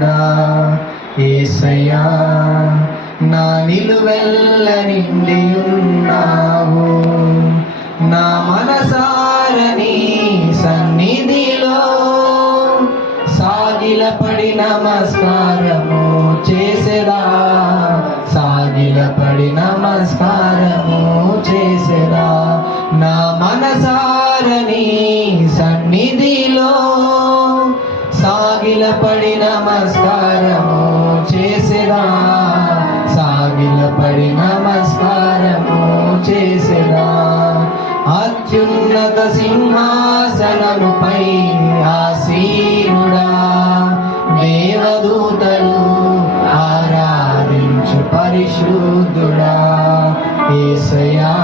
పరిశుద్ధుడా యేసయ్యా నా నిలువెల్ల నిండి ఉన్నావు నా మనసారని సన్నిధిలో సాగిలపడి నమస్కారము చేసేదా సాగిలపడి నమస్కారము చేసేదా నా మనసారని సన్నిధిలో సాగిలపడి నమస్కారము చేసేదా సాగిలపడి నమస్కారము చేసేదా అత్యున్నత సింహాసనముపై ఆసీనుడా దేవదూతలు ఆరాధించు పరిశుద్ధుడా యేసయ్యా